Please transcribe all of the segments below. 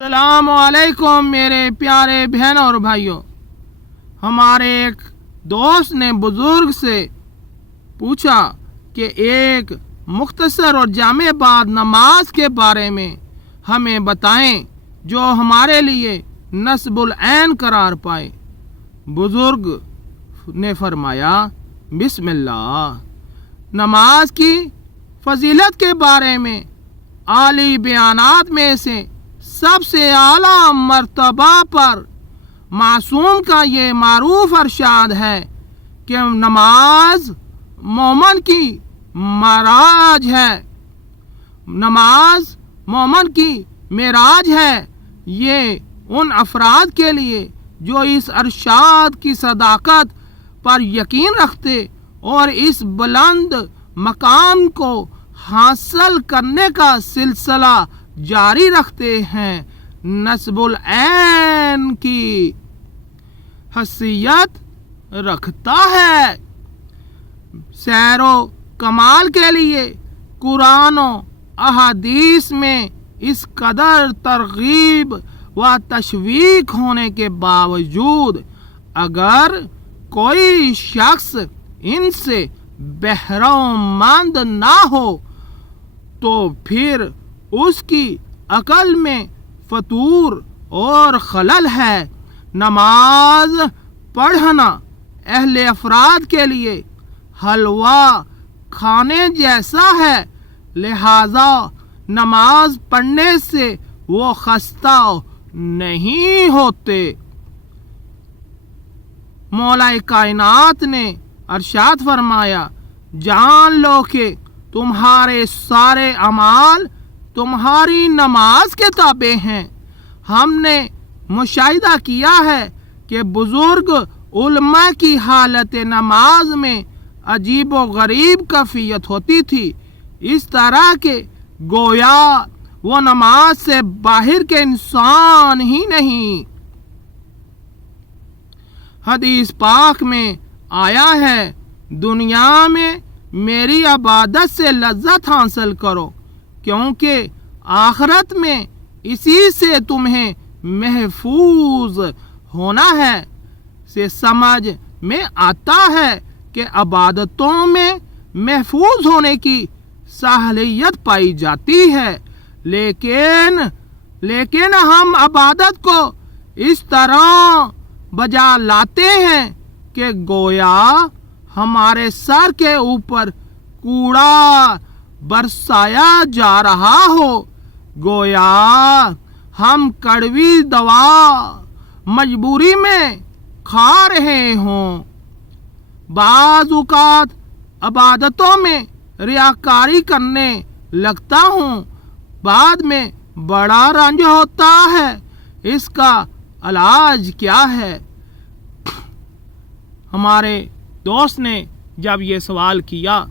السلام علیکم میرے پیارے بہنوں اور بھائیوں۔ ہمارے ایک دوست نے بزرگ سے پوچھا کہ ایک مختصر اور جامع بعد نماز کے بارے میں ہمیں بتائیں جو ہمارے لیے نصب العین قرار پائے۔ بزرگ نے فرمایا، بسم اللہ۔ نماز کی فضیلت کے بارے میں عالی بیانات میں سے سب سے اعلیٰ مرتبہ پر معصوم کا یہ معروف ارشاد ہے کہ نماز مومن کی معراج ہے، نماز مومن کی معراج ہے۔ یہ ان افراد کے لیے جو اس ارشاد کی صداقت پر یقین رکھتے اور اس بلند مقام کو حاصل کرنے کا سلسلہ جاری رکھتے ہیں۔ نصب العین کی حیثیت رکھتا ہے۔ سیر و کمال کے لیے قرآن و احادیث میں اس قدر ترغیب و تشویق ہونے کے باوجود اگر کوئی شخص ان سے بہرہمند نہ ہو تو پھر اس کی عقل میں فطور اور خلل ہے۔ نماز پڑھنا اہل افراد کے لیے حلوہ کھانے جیسا ہے، لہذا نماز پڑھنے سے وہ خستہ نہیں ہوتے۔ مولا کائنات نے ارشاد فرمایا، جان لو کہ تمہارے سارے اعمال تمہاری نماز کے تابع ہیں۔ ہم نے مشاہدہ کیا ہے کہ بزرگ علماء کی حالت نماز میں عجیب و غریب کیفیت ہوتی تھی، اس طرح کہ گویا وہ نماز سے باہر کے انسان ہی نہیں۔ حدیث پاک میں آیا ہے، دنیا میں میری عبادت سے لذت حاصل کرو کیونکہ آخرت میں اسی سے تمہیں محفوظ ہونا ہے۔ سے سمجھ میں آتا ہے کہ عبادتوں میں محفوظ ہونے کی صلاحیت پائی جاتی ہے، لیکن ہم عبادت کو اس طرح بجا لاتے ہیں کہ گویا ہمارے سر کے اوپر کوڑا برسایا جا رہا ہو، گویا ہم کڑوی دوا مجبوری میں کھا رہے ہوں۔ بعض اوقات عبادتوں میں ریاکاری کرنے لگتا ہوں، بعد میں بڑا رنج ہوتا ہے۔ اس کا علاج کیا ہے؟ ہمارے دوست نے جب یہ سوال کیا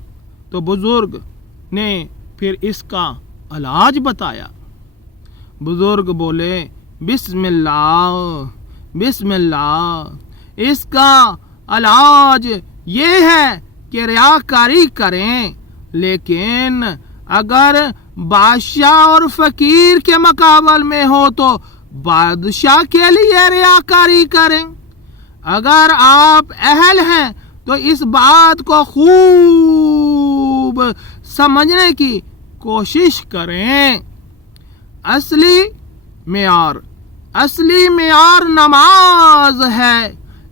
تو بزرگ نے پھر اس کا علاج بتایا۔ بزرگ بولے، بسم اللہ، بسم اللہ۔ اس کا علاج یہ ہے کہ ریاکاری کریں، لیکن اگر بادشاہ اور فقیر کے مقابل میں ہو تو بادشاہ کے لیے ریاکاری کریں۔ اگر آپ اہل ہیں تو اس بات کو خوب سمجھنے کی کوشش کریں۔ اصلی معیار نماز ہے۔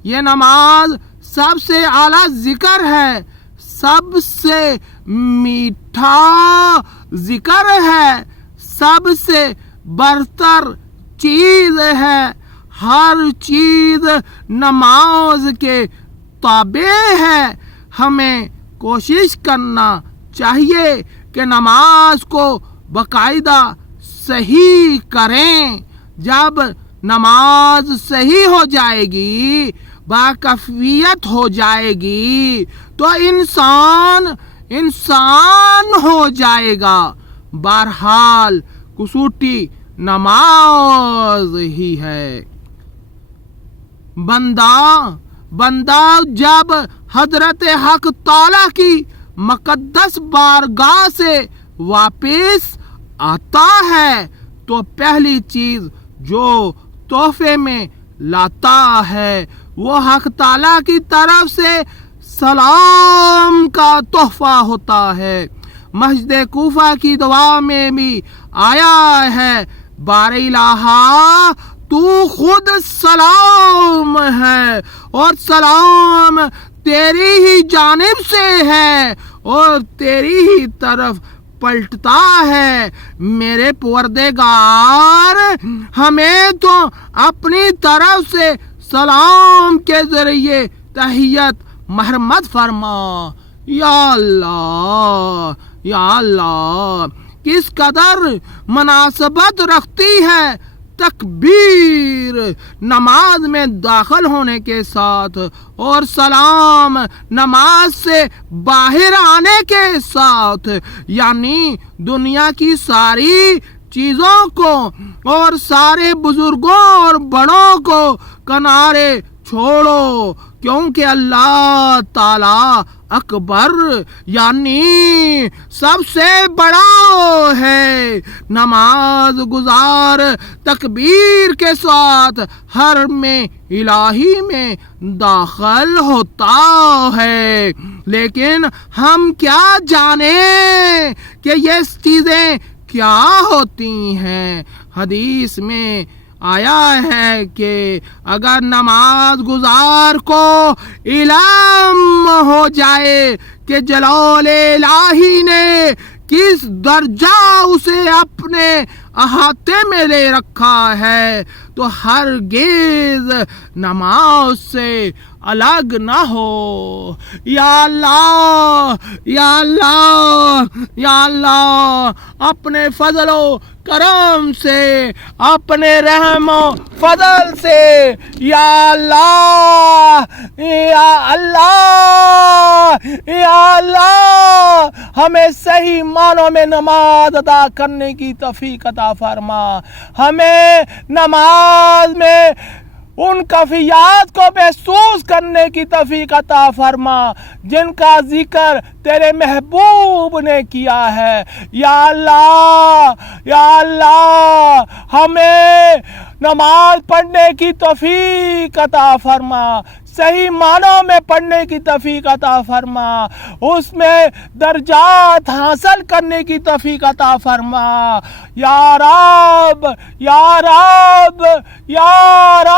یہ نماز سب سے اعلیٰ ذکر ہے، سب سے میٹھا ذکر ہے، سب سے برتر چیز ہے۔ ہر چیز نماز کے تابع ہے۔ ہمیں کوشش کرنا چاہیے کہ نماز کو باقاعدہ صحیح کریں۔ جب نماز صحیح ہو جائے گی، باکیفیت ہو جائے گی تو انسان ہو جائے گا۔ بہرحال کسوٹی نماز ہی ہے۔ بندہ جب حضرت حق تعالیٰ کی مقدس بارگاہ سے واپس آتا ہے تو پہلی چیز جو تحفے میں لاتا ہے وہ حق تعالیٰ کی طرف سے سلام کا تحفہ ہوتا ہے۔ مسجد کوفہ کی دعا میں بھی آیا ہے بار الہ تو خود سلام ہے اور سلام تیری ہی جانب سے ہے اور تیری ہی طرف پلٹتا ہے۔ میرے پروردگار ہمیں تو اپنی طرف سے سلام کے ذریعے تحیت مرحمت فرما۔ یا اللہ یا اللہ، کس قدر مناسبت رکھتی ہے تکبیر نماز میں داخل ہونے کے ساتھ اور سلام نماز سے باہر آنے کے ساتھ، یعنی دنیا کی ساری چیزوں کو اور سارے بزرگوں اور بڑوں کو کنارے چھوڑو، کیونکہ اللہ تعالی اکبر یعنی سب سے بڑا ہے۔ نماز گزار تکبیر کے ساتھ حرم الہی میں داخل ہوتا ہے، لیکن ہم کیا جانیں کہ یہ چیزیں کیا ہوتی ہیں۔ حدیث میں آیا ہے کہ اگر نماز گزار کو علم ہو جائے کہ جلال الہی نے کس درجہ اسے اپنے احاطے میں لے رکھا ہے تو ہرگز نماز سے الگ نہ ہو۔ یا اللہ یا اللہ یا اللہ، اپنے فضل و کرم سے، اپنے رحم و فضل سے یا اللہ یا اللہ یا اللہ ہمیں صحیح معنوں میں نماز ادا کرنے کی توفیق عطا فرما۔ ہمیں نماز میں ان کیفیات کو محسوس کرنے کی توفیق عطا فرما جن کا ذکر تیرے محبوب نے کیا ہے۔ یا اللہ ہمیں نماز پڑھنے کی توفیق عطا فرما، صحیح معنوں میں پڑھنے کی توفیق عطا فرما، اس میں درجات حاصل کرنے کی توفیق عطا فرما۔ یا رب یا رب یا رب۔